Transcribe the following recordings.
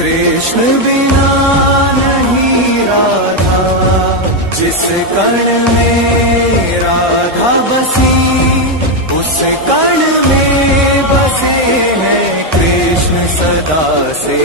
कृष्ण बिना नहीं राधा, जिस कण में राधा बसी उस कण में बसे हैं कृष्ण सदा से।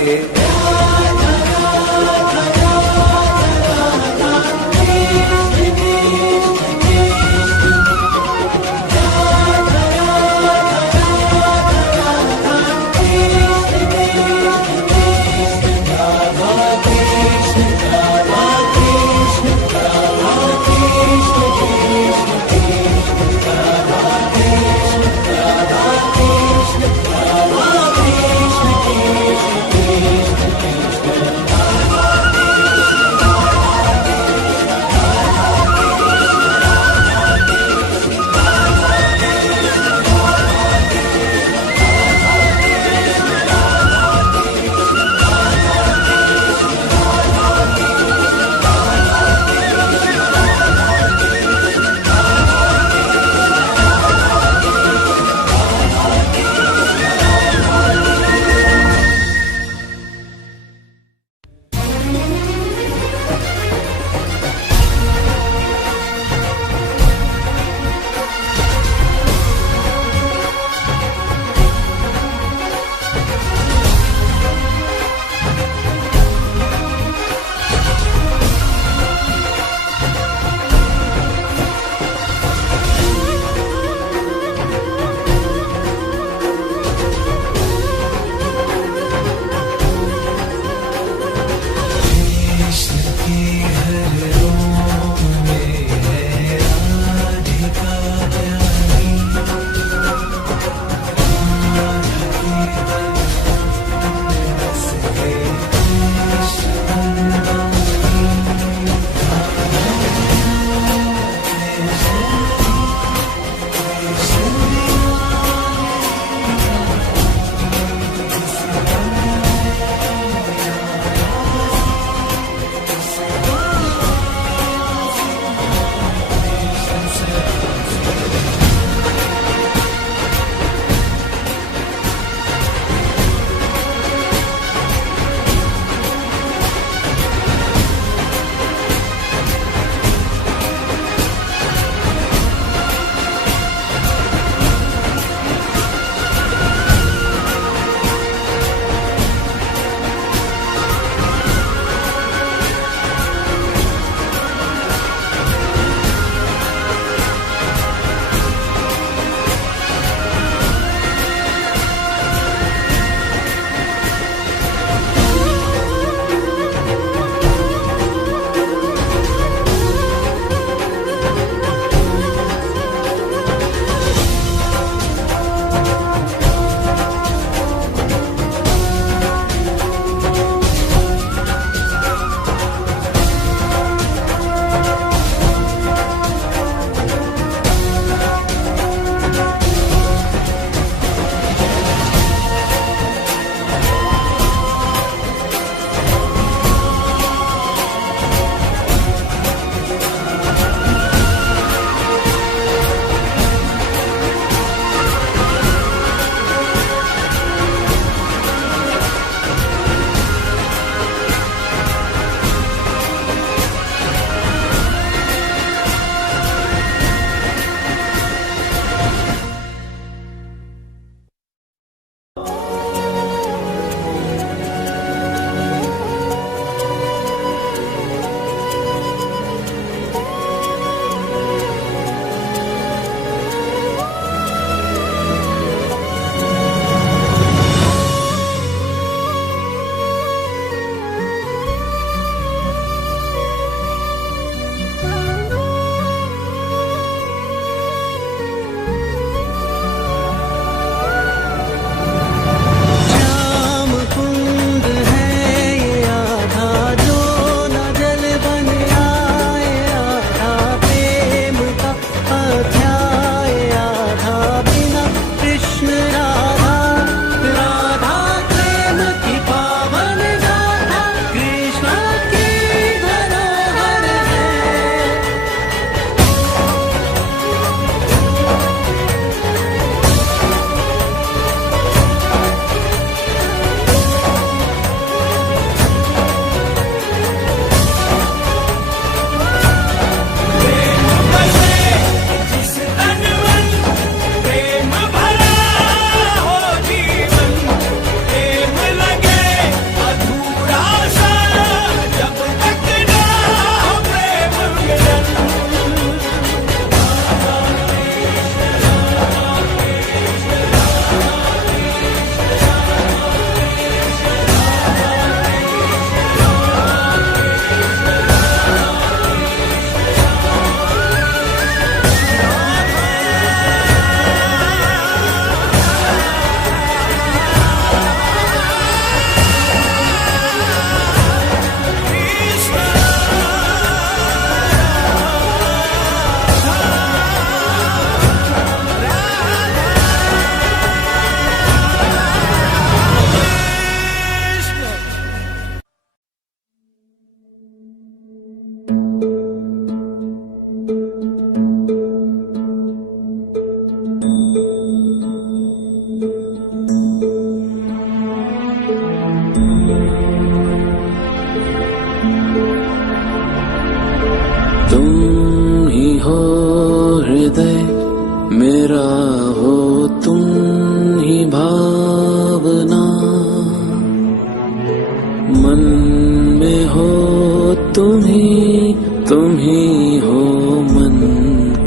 तुम ही हो मन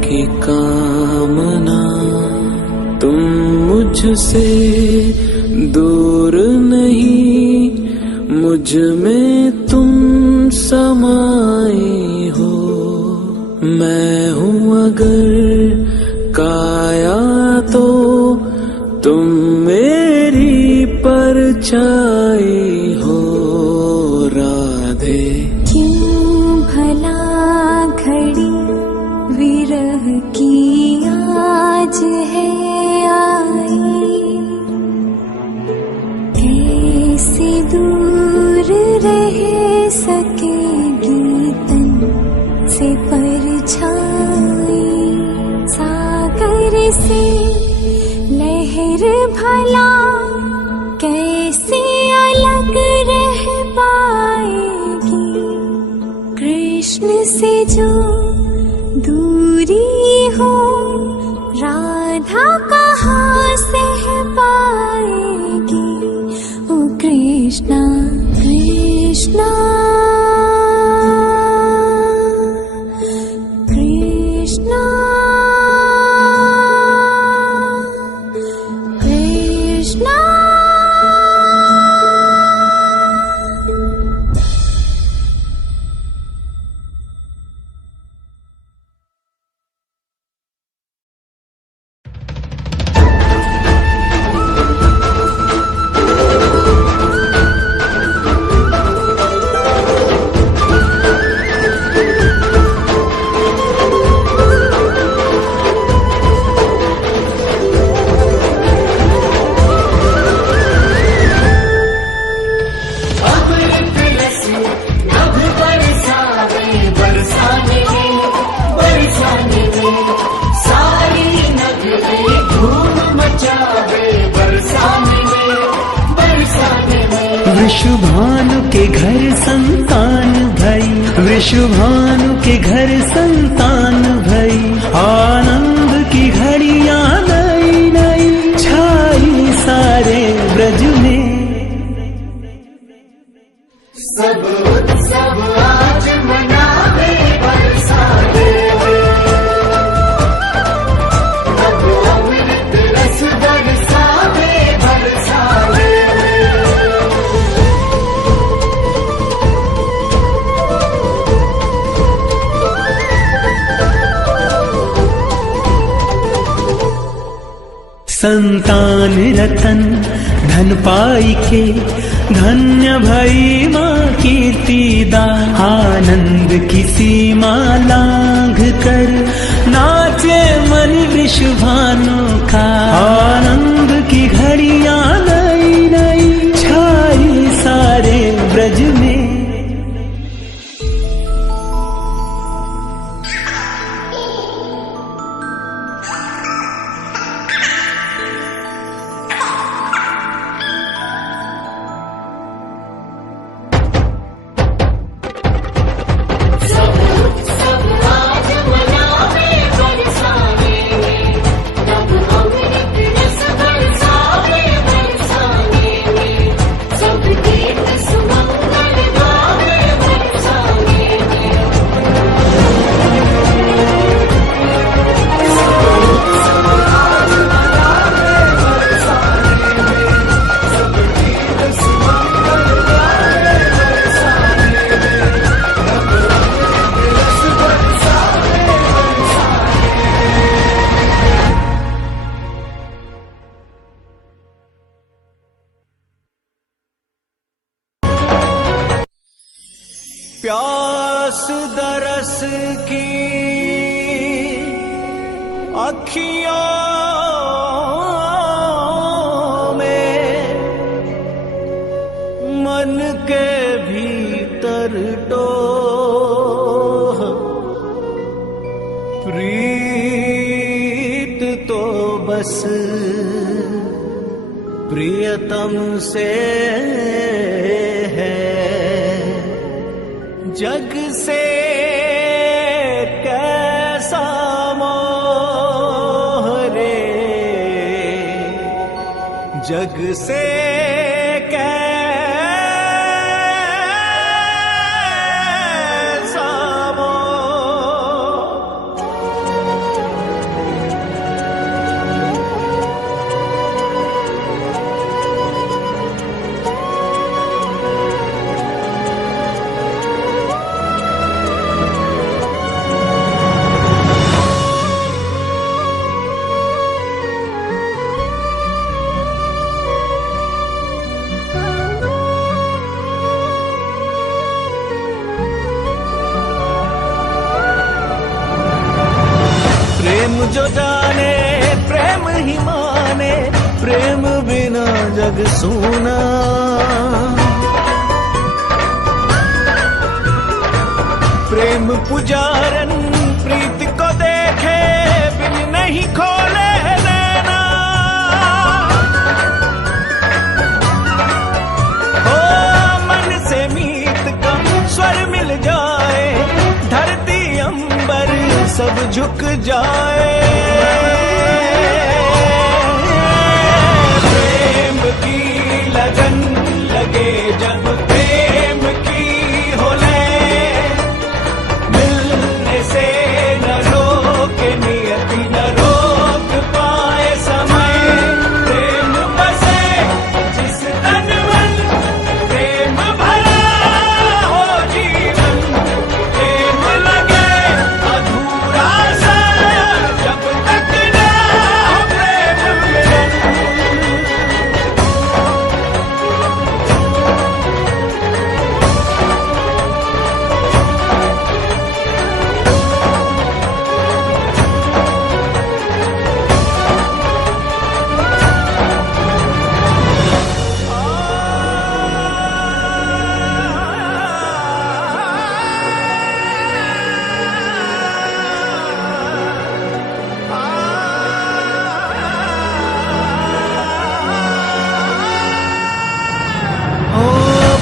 की कामना। तुम मुझसे दूर नहीं, मुझ में तुम समाए हो। मैं हूँ अगर काया तो तुम मेरी परछाई हो राधे। क्यों भला घड़ी विरह की आज है आई, कैसे दूर रह सकेगी तन से परछाई। सागर से लहर भला कैसे अलग रह पाएगी, कृष्ण से जो दूरी हो राधा कहाँ सह पाएगी। ओ कृष्णा कृष्णा कृष्णा कृष्णा। वृषभानु के घर संतान भई, वृषभानु के घर संतान भई। आनंद की घड़ियां नई नई छाई सारे ब्रज में। सब उत्सव आज मनावे बरसाने, अब अमृत रस बरसावे बरसाने। संतान रतन धन पाई के, धन्य भई माँ कीर्तिदा। आनंद की सीमा लांघ कर नाचे मन वृषभानु का। आनंद की घड़ियां नई नई छाई सारे ब्रज में। प्यास दरस की अखियों में, मन के भीतर डोह। प्रीत तो बस प्रियतम से है, जग से कैसा मोह रे, जग से जो जाने प्रेम ही माने, प्रेम बिना जग सूना। प्रेम पुजारन प्रीत को देखे बिन नहीं खोले नैना। हो मन से मीत का स्वर मिल जाए, धरती अंबर सब झुक जाए। प्रेम की लगन लगे जब प्रेम की हो ले, मिलने से न रोके नियति न रोक पाए समय। प्रेम बसे जिस तन मन, प्रेम भरा हो जीवन। प्रेम लगे अधूरा सा जब तक न हो प्रेम मिलन।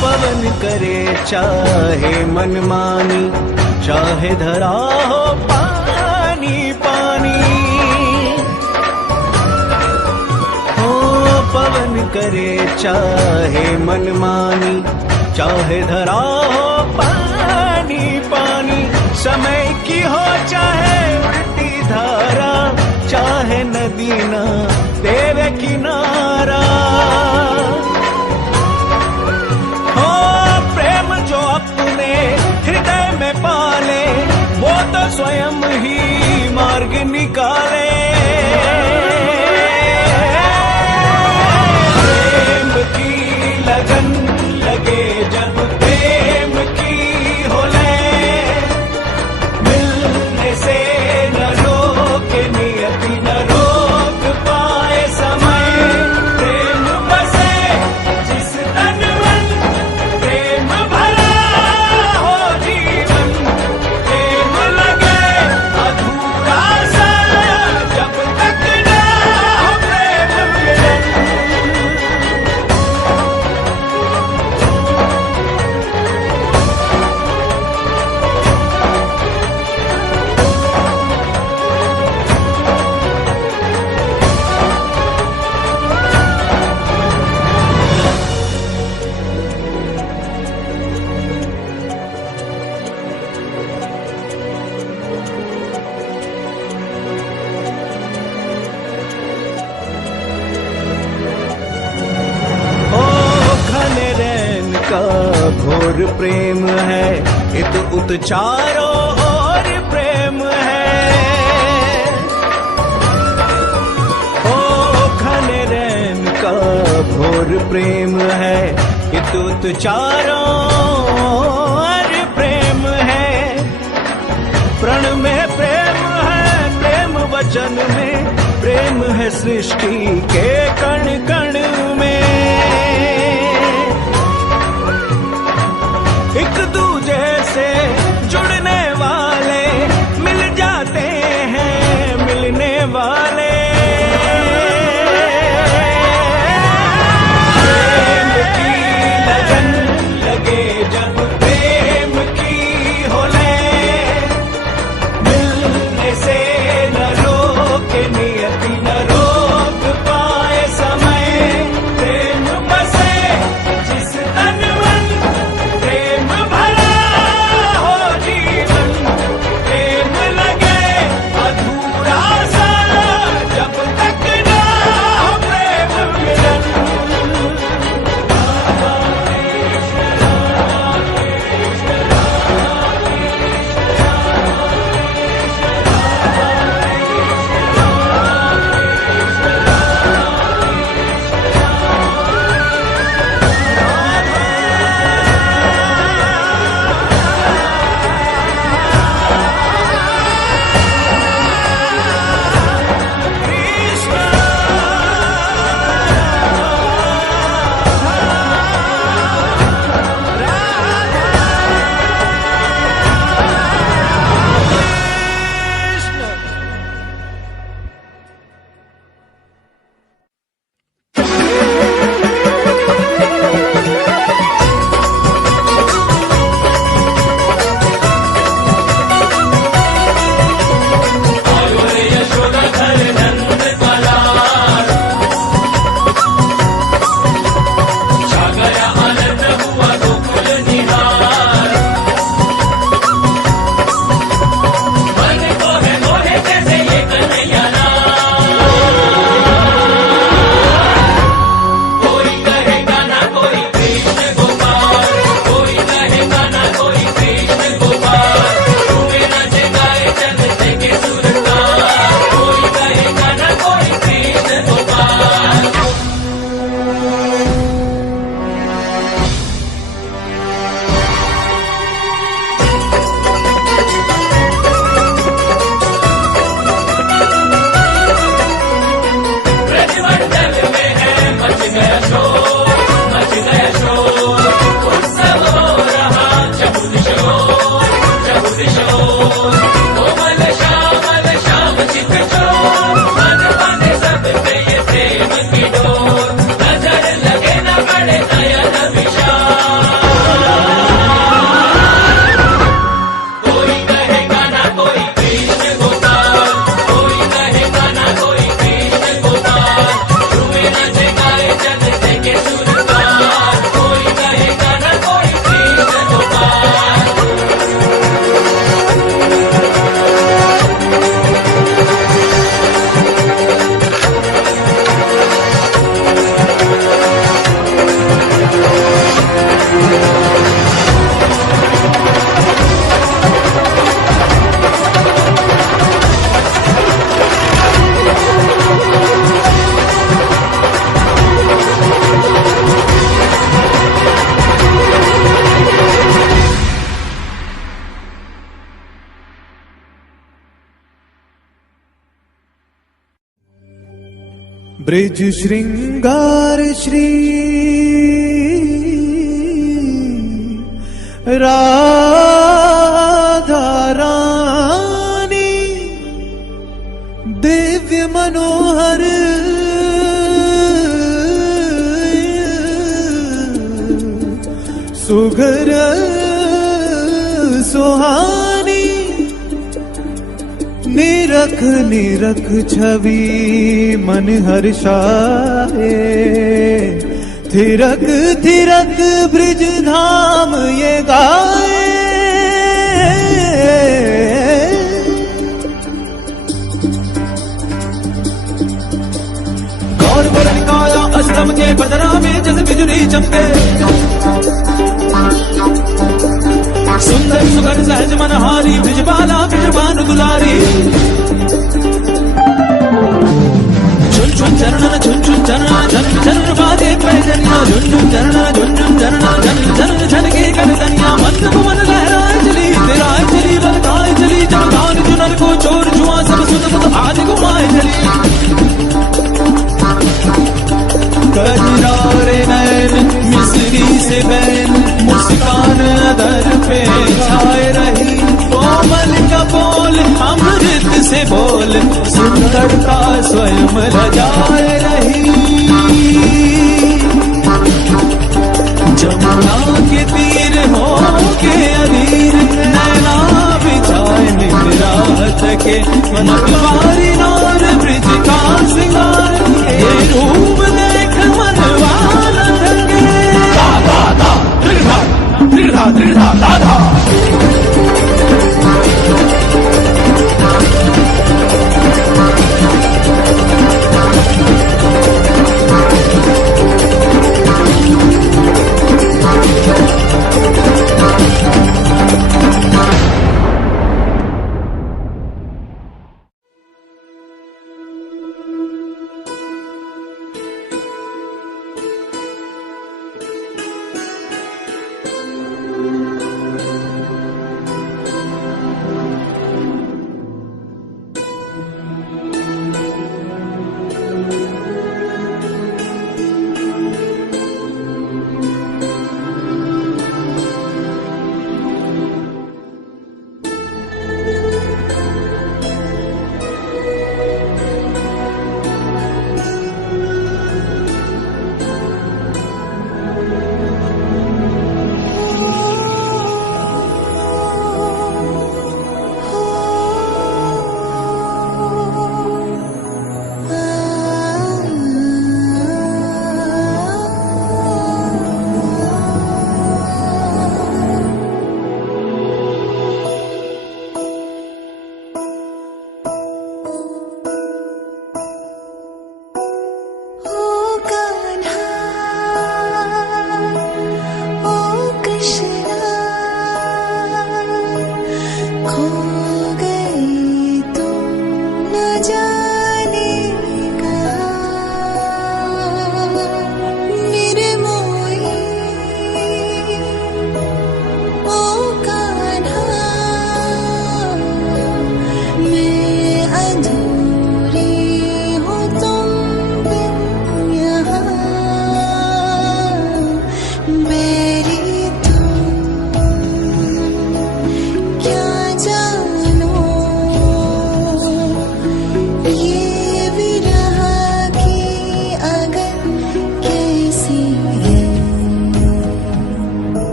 पवन करे चाहे मनमानी, चाहे धरा हो पानी पानी। हो पवन करे चाहे मनमानी, चाहे धरा हो पानी पानी। समय की हो चाहे उल्टी धारा, चाहे नदी ना तेरे किनारा। हृदय में पाले वो तो स्वयं ही मार्ग निकाले। प्रेम की लगन लगे जब प्रेम की हो ले, मिलने से न रोके नियति न रोक पाए समय। प्रेम बसे जिस तन मन, प्रेम भरा घोर प्रेम है, इत उत चारों ओर प्रेम है। ओ घने रैन का घोर प्रेम है, इत उत चारों ओर प्रेम है। प्रण में प्रेम है, प्रेम वचन में प्रेम है, सृष्टि के कण कण में। एक दूजे से जुड़ने वाले मिल जाते हैं मिलने वाले। प्रेम की लगन लगे जब प्रेम की हो ले, मिलने से न रोके नियति न रोक पाए समय। प्रेम बसे जिस तन मन, प्रेम भरा हो जीवन। प्रेम लगे अधूरा सा जब तक न हो प्रेम मिलन। ब्रिज श्रृंगार श्री राधा रानी दिव्य मनोहर सुघर सुहानी निरख निरख छवि मन हर्षाए थिरक थिरक ब्रिज धाम ये गाए गौर वरण काया अष्टम के बदरा में जैसे बिजली चमके सुंदर सुगर सहज मनहारी ब्रिजबाला ब्रिजबान दुलारी झुन झुन चरणन झुन झुन चरणा झन झन बाजे पैजनिया झुन झुन चरणा झुन झुन चरणा झन झन झन के करदनिया मन को मन लहराए चली तेराए चली बलकाए चली जब गान चुनर को चोर जुआ सब सुध बुध आज घुमाए चली कजरारे नैन मिस्री से बैन मुस्कान अदर पे छाए रही कोमल का बोल अमृत से बोल सुंदरता स्वयं लजाए रही जमुना के तीर हो के अधीर नैना बिछाए निरात के मन वारी नार ब्रिज का सिंगार ये रूप देख मनवाना थके राधा दृढ़ा दृढ़ा दृढ़ा राधा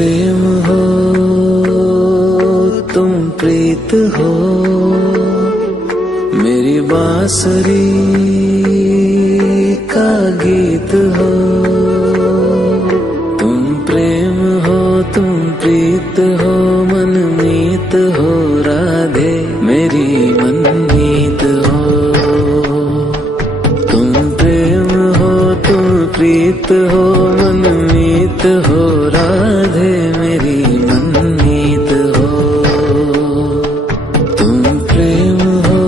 प्रेम हो, तुम प्रीत हो, मेरी बांसुरी का गीत हो। तुम प्रेम हो, तुम प्रीत हो, मनमीत हो, राधे मेरी मनमीत हो। तुम प्रेम हो, तुम प्रीत हो, मनमीत हो, राधे मेरी मनमीत हो। तुम प्रेम हो,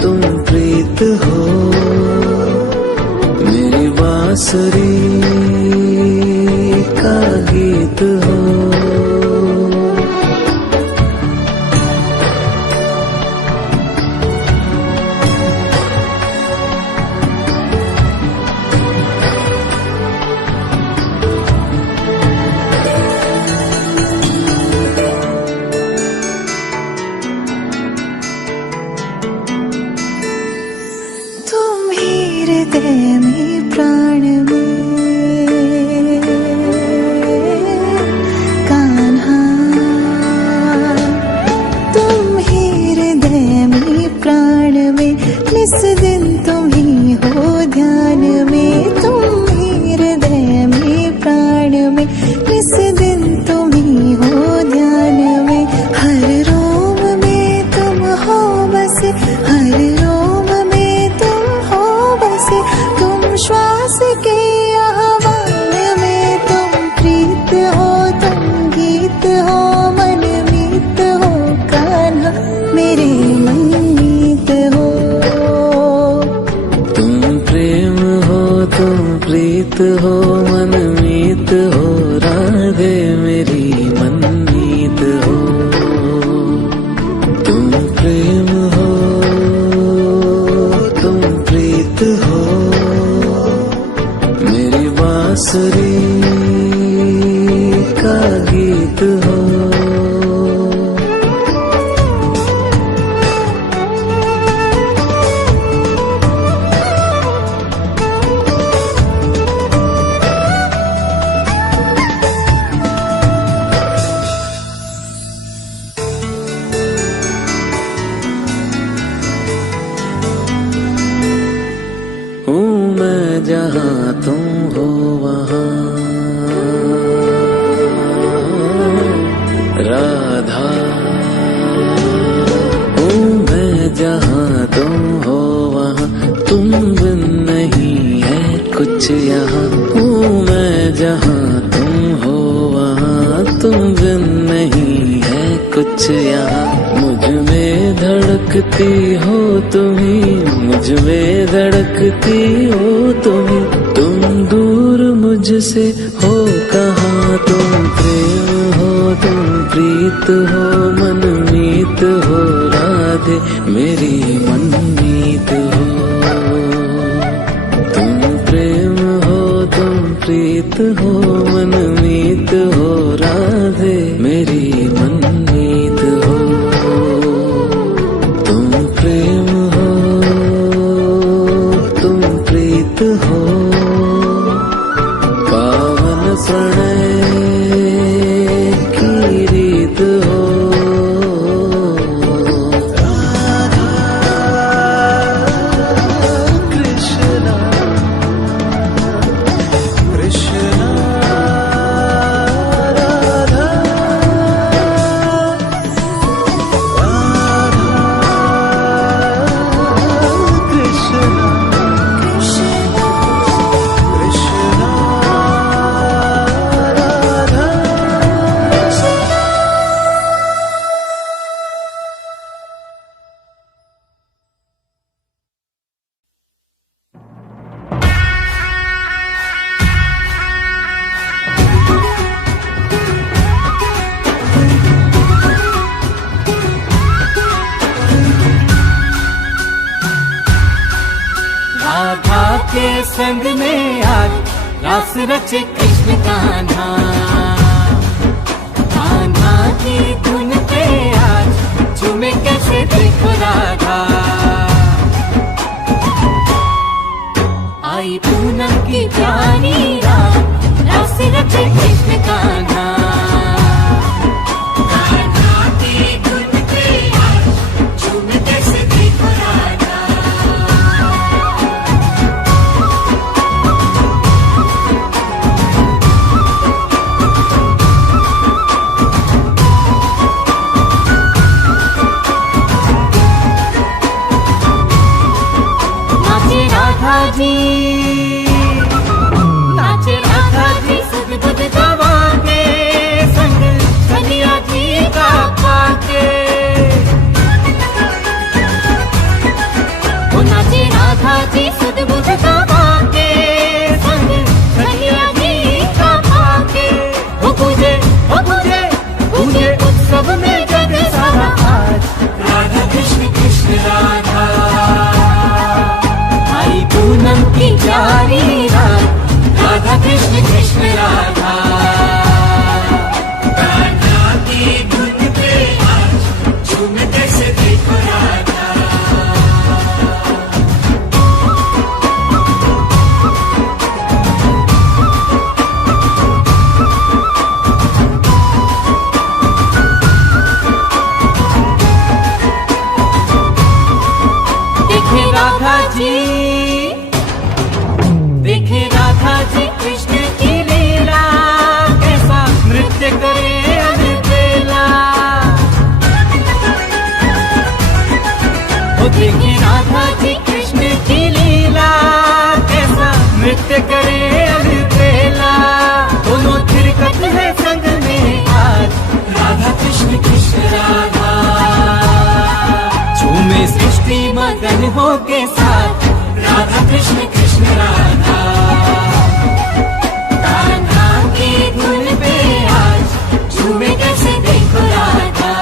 तुम प्रीत हो, मेरी बांसुरी का गीत हो। तुम ही हृदय में प्राण में कान्हा, तुम ही हृदय में प्राण में, निस दिन तुम ही हो ध्यान में। तुम ही हृदय में प्राण में, निस दिन तुम ही हो ध्यान में। हर रोम में तुम हो बसे, हर रोम में तुम हो बसे। तुम श्वास के आह्वान में, तुम प्रीत हो, तुम गीत हो, मनमीत हो, कान्हा मेरे मनमीत हो। तुम प्रेम हो, तुम प्रीत हो, मनमीत हो, राधे मेरी मनमीत हो। तुम प्रेम हो, तुम प्रीत हो, मेरी बांसुरी का गीत हो। हूँ मैं जहाँ तुम हो वहाँ, राधा। हूँ मैं जहाँ तुम हो वहाँ, तुम बिन नहीं है कुछ यहाँ। हूँ मैं जहाँ तुम हो वहाँ, तुम बिन नहीं है कुछ यहाँ। मुझ में धड़कती हो तुम्ही, मुझ में धड़कती हो तुम्ही। तुम दूर मुझसे हो कहाँ, तुम प्रेम हो, तुम प्रीत हो, मनमीत हो, राधे मेरी मनमीत हो। तुम प्रेम हो, तुम प्रीत हो, मनमीत हो, राधे मेरी मनमीत हो। तुम प्रेम हो, तुम प्रीत हो, पावन प्रणय की रीत हो। राधा के संग में आज रास रचे कृष्ण कान्हा। कान्हा की धुन पे आज झूमे कैसे देखो राधा। आई पूनम की प्यारी रात रास रचे कृष्ण जी, नाचे राधा जी सुध बुध गवा के संग कन्हैया जी का पाके। वो नाचे राधा जी सुध बुध गवा के संग कन्हैया जी का पाके। वो पूजे पूजे उत्सव में जग सारा आज राधा कृष्ण कृष्ण राधा। आई पूनम की प्यारी रात राधा कृष्ण कृष्ण राधा। राधा की धुन पे आज झूमते से देखो राधा। देखे राधा जी कृष्ण की लीला कैसा नृत्य करे अलबेला। वो देखे राधा जी कृष्ण की लीला कैसा नृत्य करे अलबेला। दोनों थिरकत है संग में आज राधा कृष्ण कृष्ण राधा। झूमे सृष्टि मगन हो के साथ राधा कृष्ण कृष्ण राधा। कान्हा की धुन पे आज झूमे कैसे देखो राधा।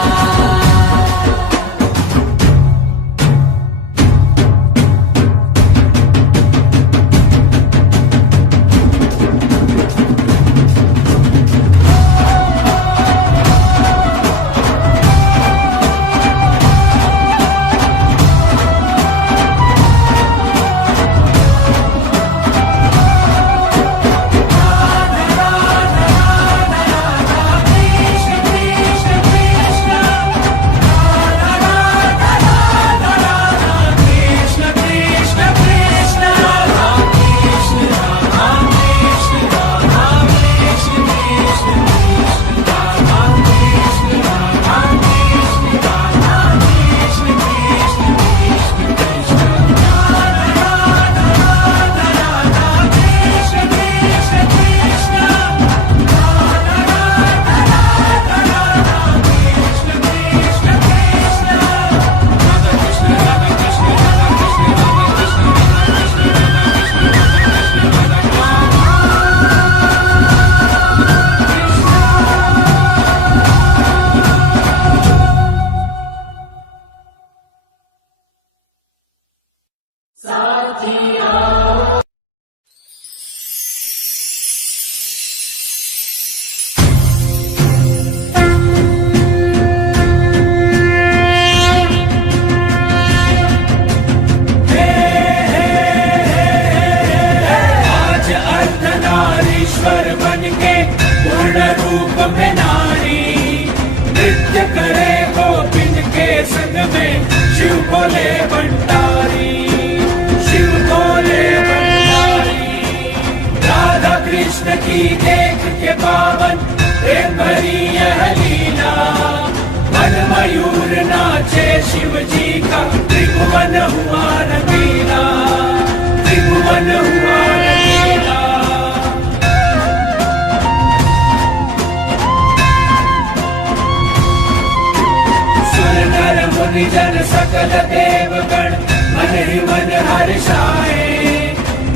जन सकल देवगण मन ही मन हर्षाए।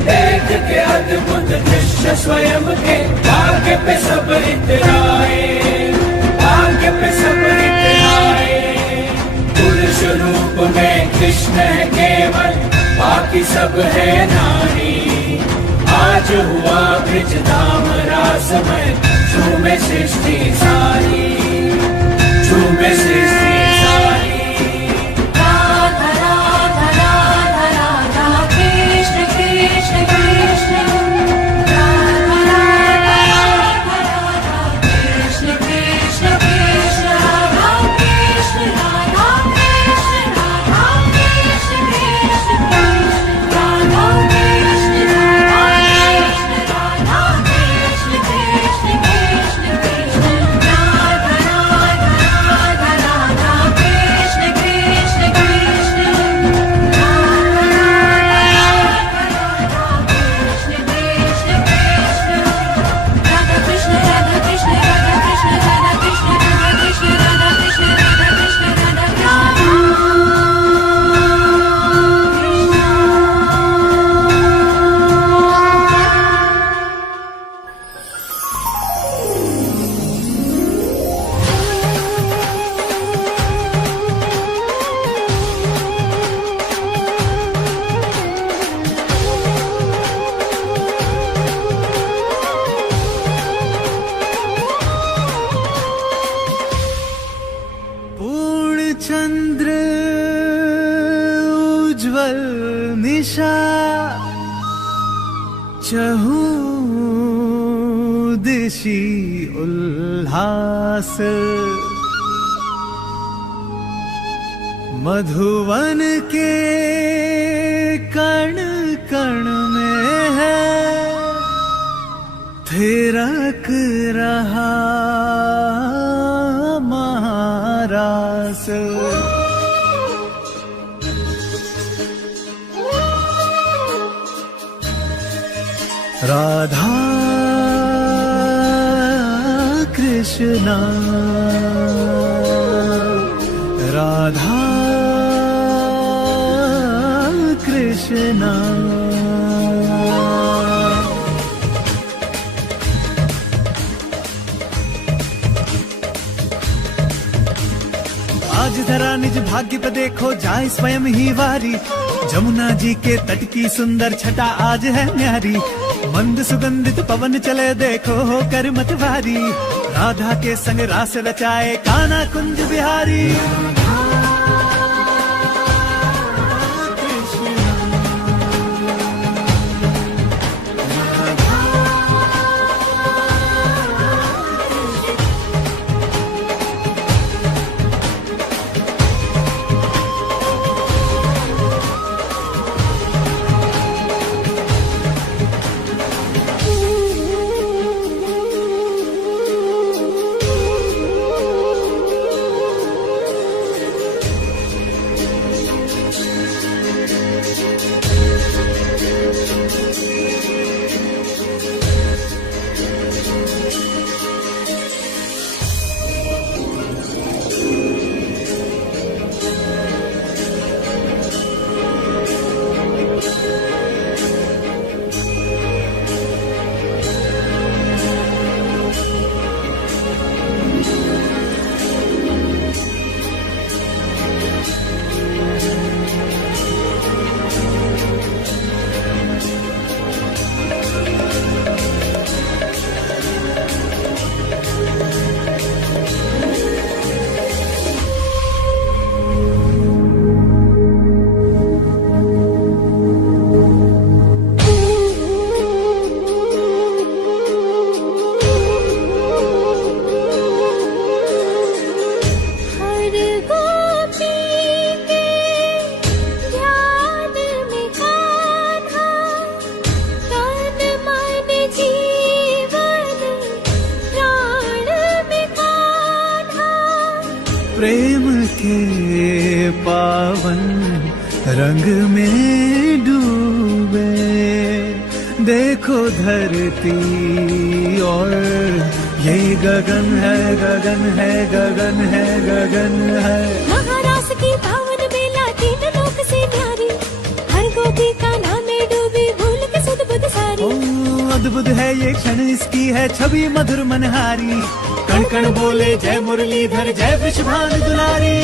देख के अद्भुत दृश्य स्वयं के भाग्य पे सब इतराए। भाग्य पे सब इतराए। पुरुष रूप में कृष्ण है केवल बाकी सब है नारी। आज हुआ ब्रज धाम रास में झूमे सृष्टि सारी। झूमे सृष्टि सारी। Radha दिशी उल्लास मधुवन के कण कण में है थिरक रहा महारास। राधा कृष्णा राधा कृष्णा। आज जरा निज भाग्य पे देखो जाए स्वयं ही वारी, जमुना जी के तट की सुंदर छटा आज है न्यारी। मंद सुगंधित पवन चले देखो होकर मतवारी, राधा के संग रास रचाए कान्हा कुंज बिहारी। प्रेम के पावन रंग में डूबे देखो धरती और ये गगन है गगन है गगन है गगन है। महारास की पावन बेला तीन लोक से न्यारी, हर गोपी का नाम में डूबी भूल के सुध बुध सारी। ओ अद्भुत है ये क्षण इसकी है छवि मधुर मनहारी, कण कण बोले जय मुरलीधर जय वृषभानु दुलारी।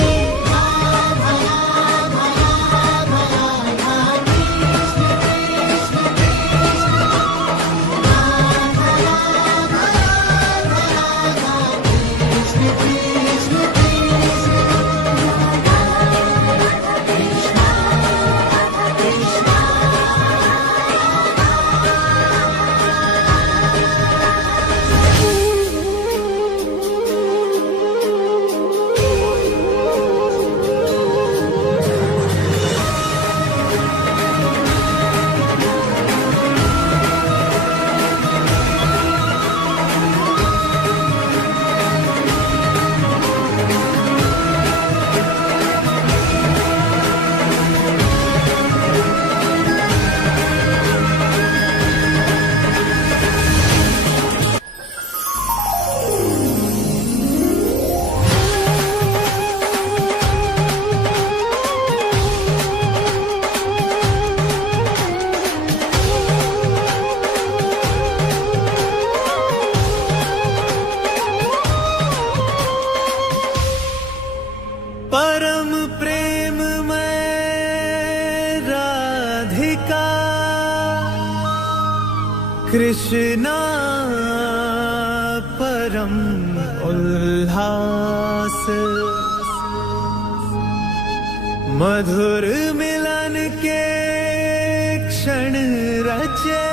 परम प्रेम में राधिका कृष्णा परम उल्लास मधुर मिलन के क्षण रचे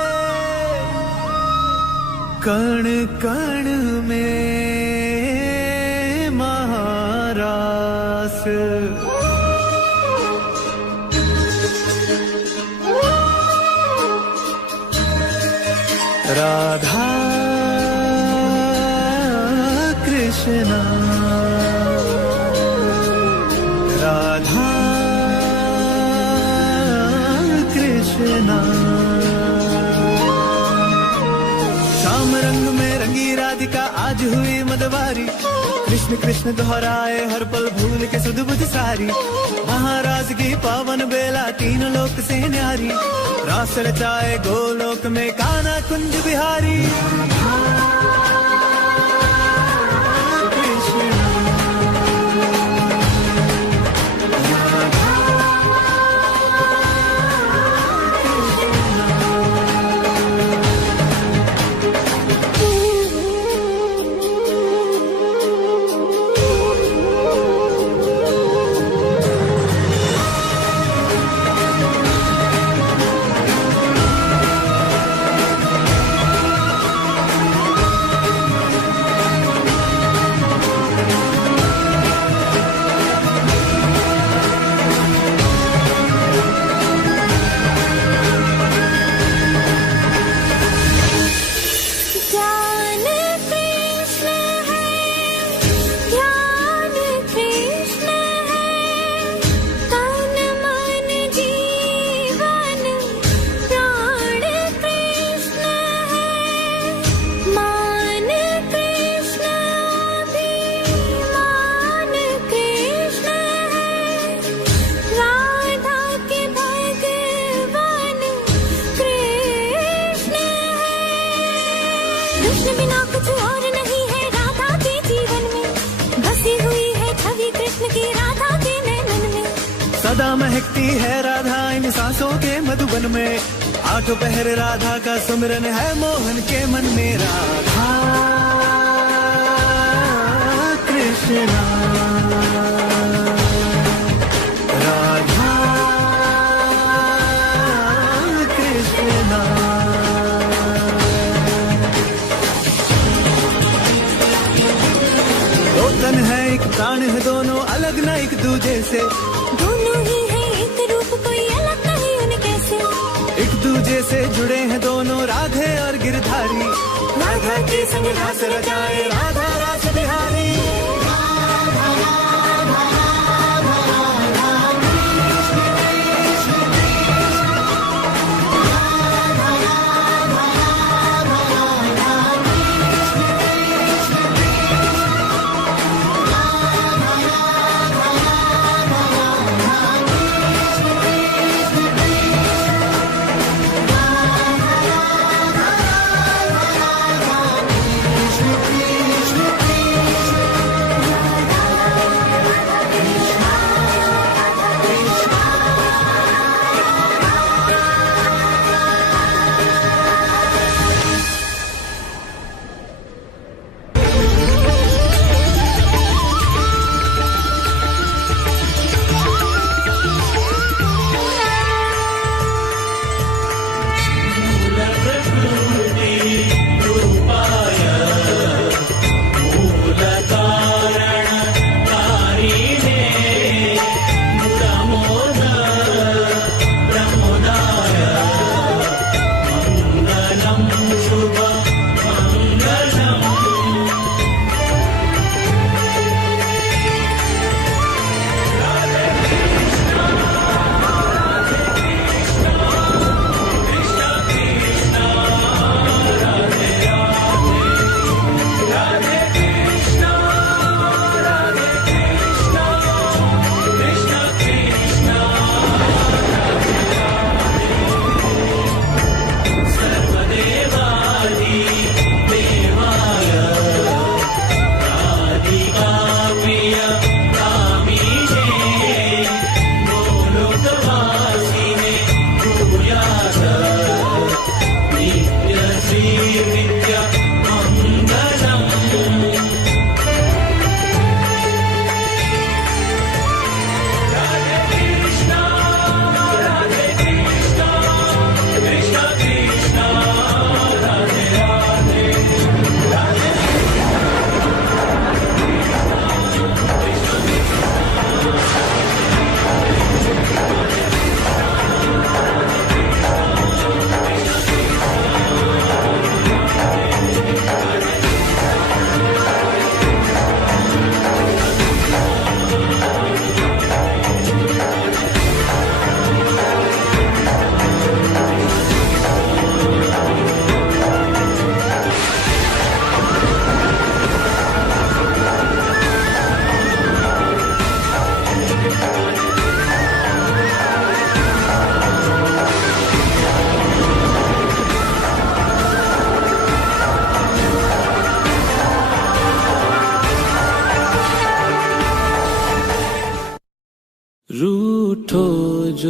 कण कण में महारास, राधा कृष्णा, राधा कृष्णा। श्याम रंग में रंगी राधिका आज हुई मदवारी, कृष्ण कृष्ण दोहराए हर पल भूल के सुध बुध सारी। महाराज की पावन बेला तीन लोक से न्यारी, रास रचाए गोलोक में कान्हा कुंज बिहारी। सदा महकती है राधा इन सांसों के मधुबन में, आठों पहर राधा का सुमिरन है मोहन के मन में। राधा कृष्णा, राधा कृष्णा। दो तन है एक प्राण है दोनों अलग न एक दूजे से, दोनों ही है एक रूप कोई अलग नहीं उनके से। एक दूजे से जुड़े हैं दोनों राधे और गिरधारी, राधा के संग रास रचाए राधा रास बिहारी।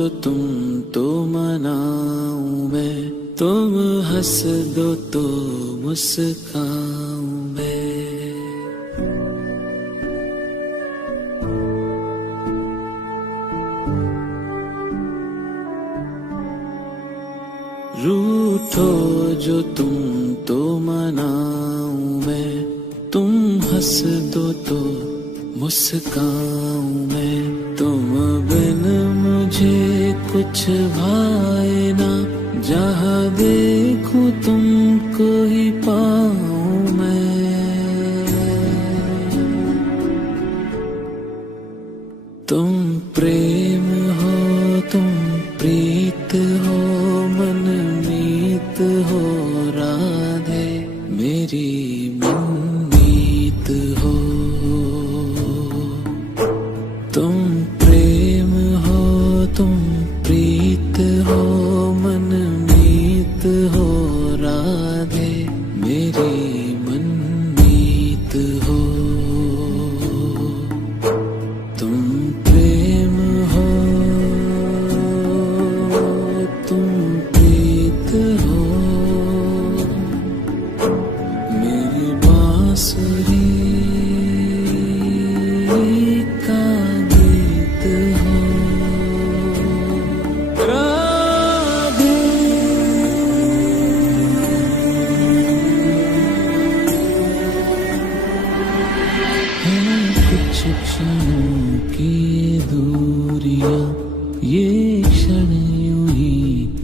जो तुम तो मनाऊं मैं, तुम हंस दो तो मुस्काऊं मैं। रूठो जो तुम तो मनाऊं मैं, तुम हंस दो तो मुस्काऊं मैं। तुम बिन मुझे कुछ भाए ना, जहाँ देखूं तुमको ही पाऊं मैं। तुम प्रेम हो, तुम प्रीत हो, मनमीत हो राधे, मेरी मनमीत हो। तुम प्रेम हो, तुम प्रीत हो, मनमीत हो राधे, मेरी मनमीत हो। तुम प्रेम हो, तुम प्रीत हो, मेरी बांसुरी का गीत हो राधे। है कुछ क्षणों की दूरियां, ये क्षण यूं ही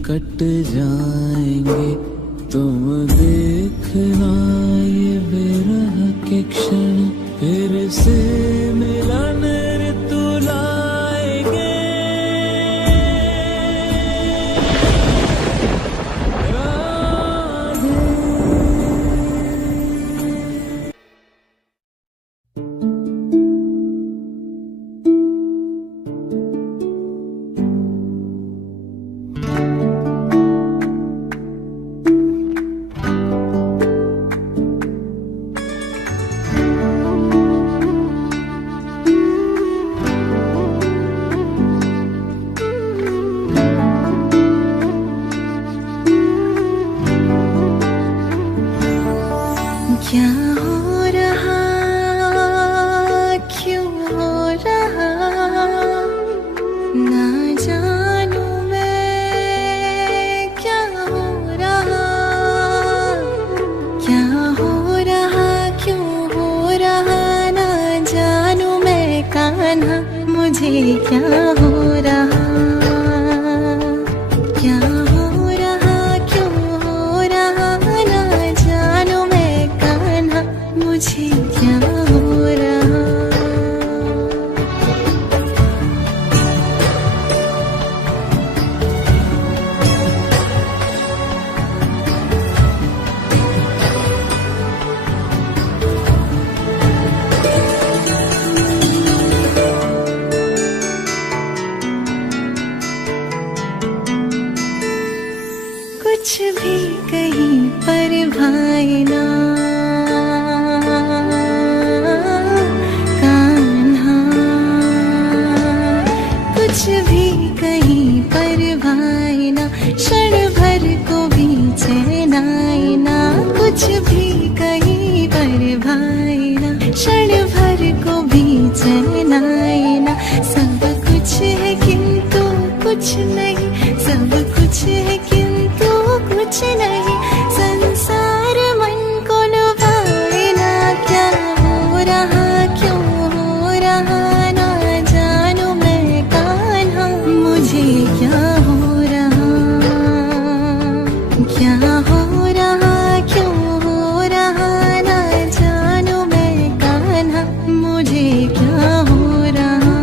कट जाएंगे। तुम देखना ये विरह के क्षण फिर से मिलन ऋतु लाएंगे। राधे। क्या हो रहा, क्यों हो रहा, ना जानू मैं क्या हो रहा। क्या हो रहा, क्यों हो रहा, ना जानू मैं कान्हा, मुझे क्या हो रहा। क्या हो रहा, क्यों हो रहा, ना जानू मैं कान्हा, मुझे क्या हो रहा। कुछ भी कहीं पर भाई ना कान्हा, कुछ भी कहीं पर भाई ना, क्षण भर को भी चैन आए ना। कुछ भी कहीं पर भाई ना, क्षण भर को भी चैन आए ना। सब कुछ है किंतु कुछ नहीं, सब कुछ है किंतु कुछ नहीं। संसार मन को लुभाए ना, क्या हो रहा, क्यों हो रहा, ना जानू मैं कान्हा, मुझे क्या हो रहा। क्या हो रहा, क्यों हो रहा, ना जानू मैं कान्हा, मुझे क्या हो रहा।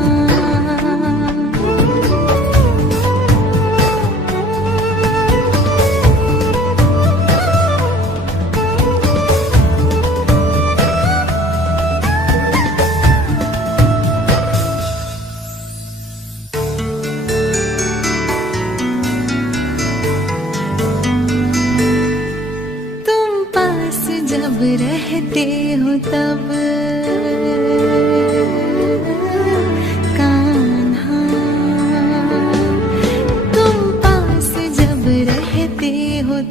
जब रहते हो तब कान्हा,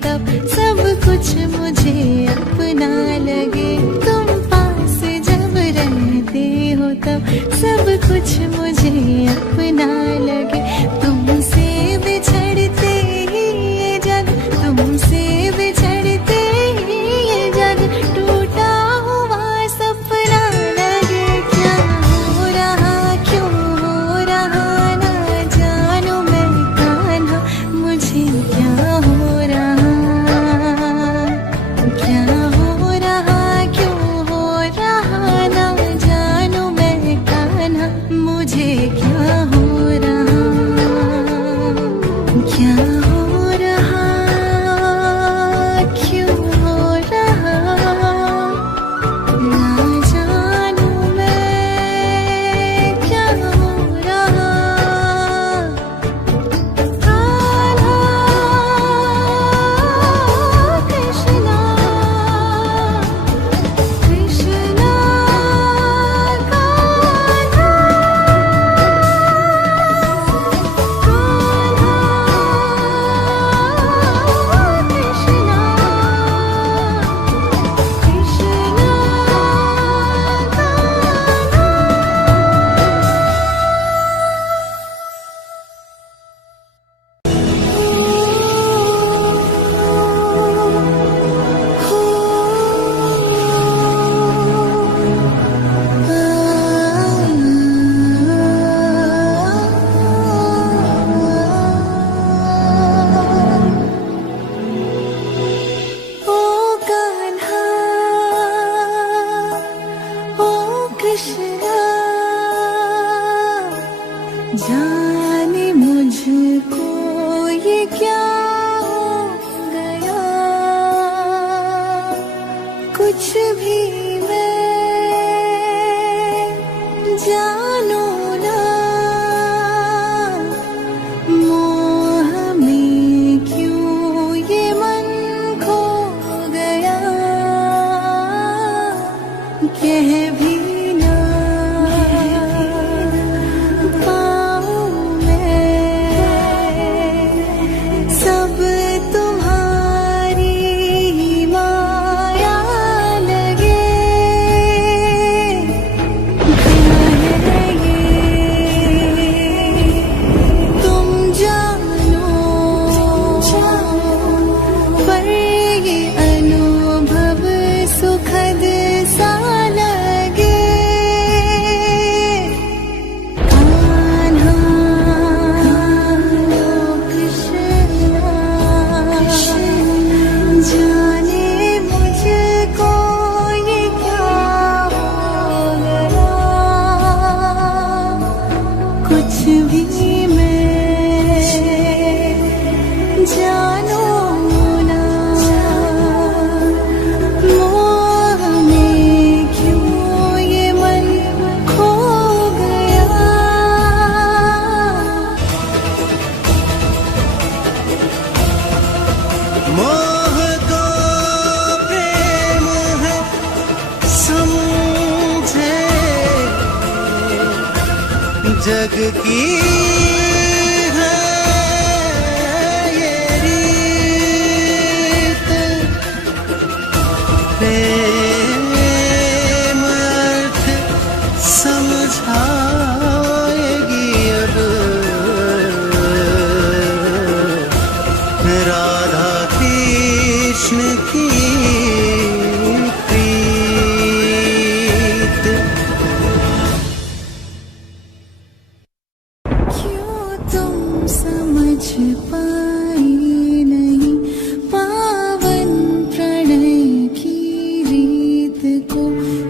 तब सब कुछ मुझे अपना लगे। तुम पास जब रहते हो तब सब कुछ मुझे अपना लगे। तुमसे बिछड़ते ही ये जग, तुमसे बिछड़ते ही ये जग टूटा हुआ सपना लगे। क्या हो रहा क्यों हो रहा ना जानू मैं कान्हा, मुझे क्या हो रहा, क्या हो रहा क्यों हो रहा ना जानू मैं कान्हा, मुझे क्या हो रहा, क्या हो रहा क्यों हो रहा ना जानू मैं क्या हो रहा। कान्हा कृष्णा कृष्णा कान्हा ओ कान्हा ओ कृष्णा, जाने मुझको ये क्या हो गया, कुछ भी मैं जानू ना, मोह में क्यों ये मन खो गया, कह भी ना पाऊं मैं, सब तुम्हारी ही माया लगे। क्या है ये तुम जानो, पर ये अनुभव सुखद सा लगे। कान्हा कृष्णा, जाने मुझको ये क्या हो गया, कुछ भी मैं जानू ना, मोह में क्यों ये मन खो गया। मोह को प्रेम है समझे, जग की है ये रीत, प्रेम अर्थ समझाएगी अब राधा कृष्ण की प्रीत। क्यों तुम समझ पाए नहीं पावन प्रणय की रीत को,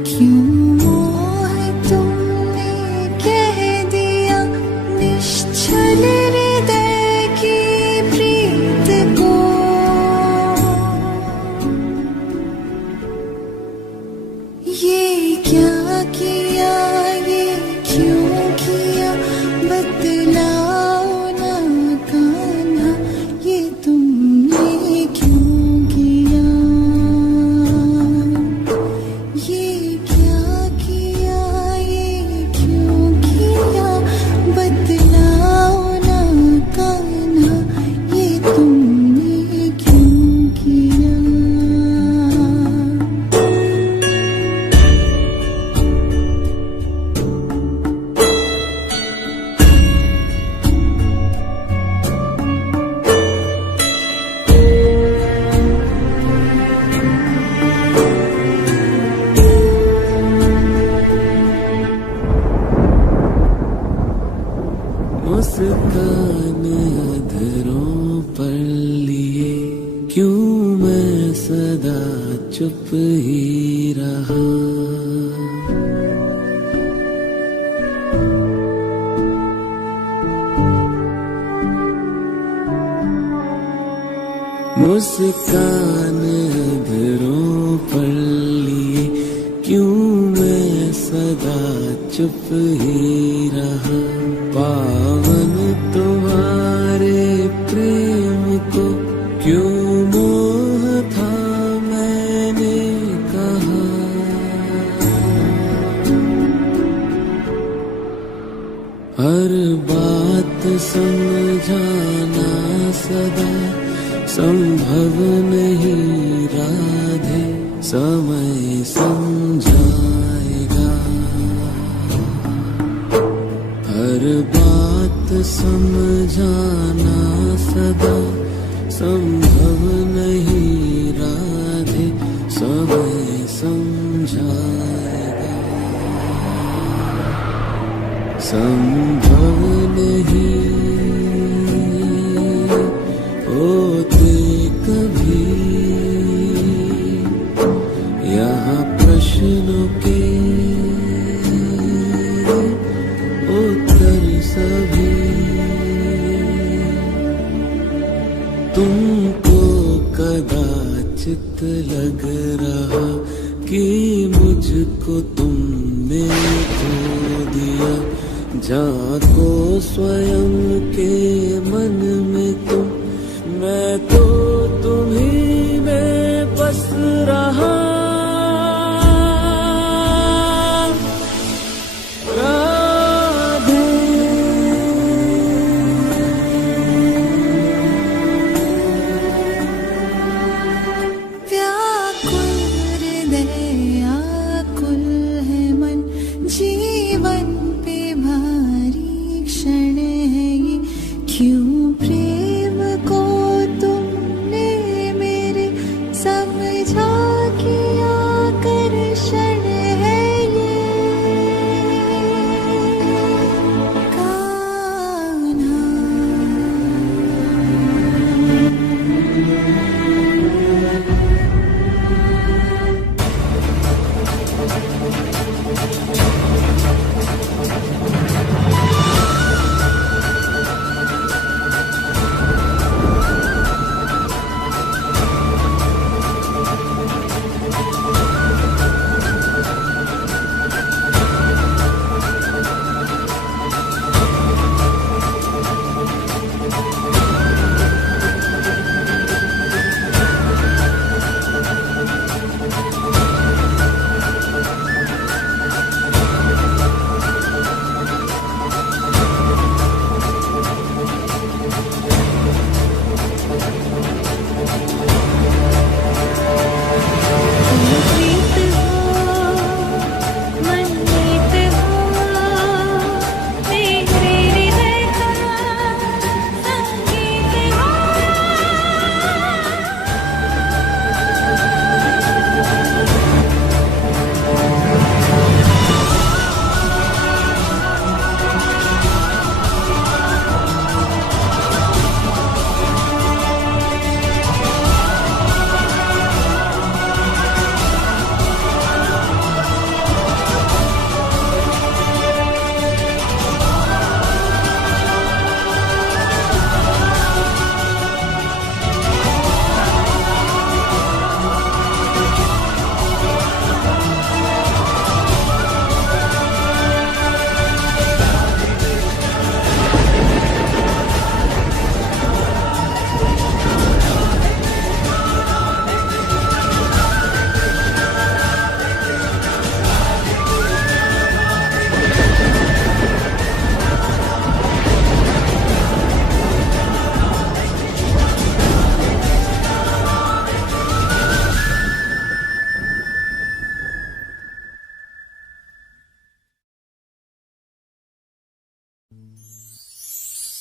क्यों मोह तुमने कह दिया निश्चल हृदय की प्रीत को। सदा चुप ही रहा। मुस्कान अधरों पर लिए क्यों मैं सदा चुप ही रहा। पावन तुम्हारे प्रेम को क्यों मोह था मैंने कहा। हर बात समझाना सदा संभव नहीं राधे, समय समझाएगा। हर बात समझाना सदा संभव नहीं राधे, समय समझाएगा। संभव नहीं होते कभी यहाँ प्रश्नों के उत्तर सभी। तुमको कदाचित लग रहा कि मुझको तुमने खो दिया। झांको स्वयं के मन में तुम, मैं तो तुम्हीं में बस रहा। राधे व्याकुल हृदय आकुल है मन, जीवन पे भारी क्षण है ये। क्यों प्रेम को तुमने मेरे समझा किया आकर्षण है ये। कान्हा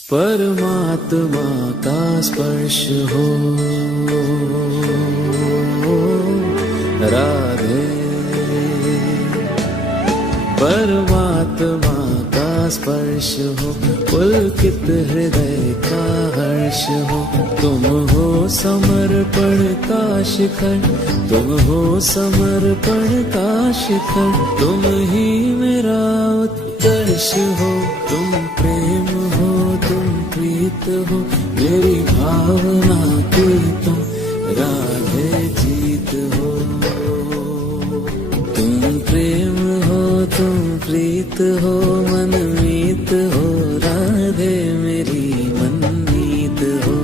परमात्मा का स्पर्श हो राधे, परमात्मा का स्पर्श हो, पुलकित हृदय का हर्ष हो। तुम हो समर्पण का शिखर, तुम हो समर्पण का शिखर, तुम ही मेरा उत्कर्ष हो। तुम प्रेम हो, तुम प्रीत हो, मेरी भावना की तुम राधे जीत हो। तुम प्रेम हो, तुम प्रीत हो, मनमीत हो, राधे मेरी मनमीत हो।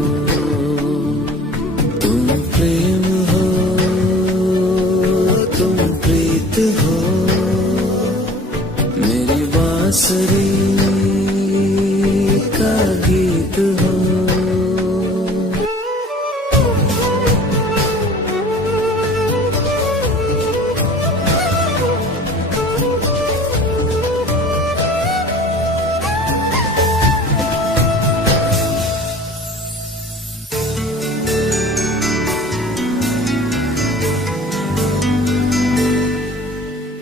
तुम प्रेम हो, तुम प्रीत हो, मेरी बांसुरी का गीत हो।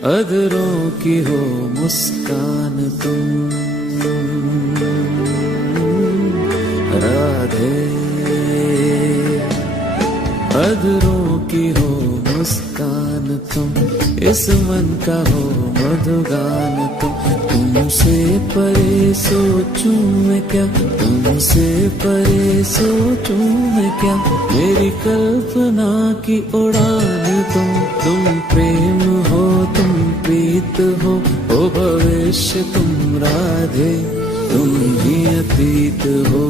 अधरों की हो मुस्कान तुम राधे, अधरों की हो मुस्कान तुम, इस मन का हो मधुगान तुम। तुमसे परे सोचूं मैं क्या, तुमसे परे सोचूं मैं क्या, मेरी कल्पना की उड़ान तुम। तुम प्रेम हो, तुम प्रीत हो, ओ भविष्य तुम राधे, तुम ही अतीत हो।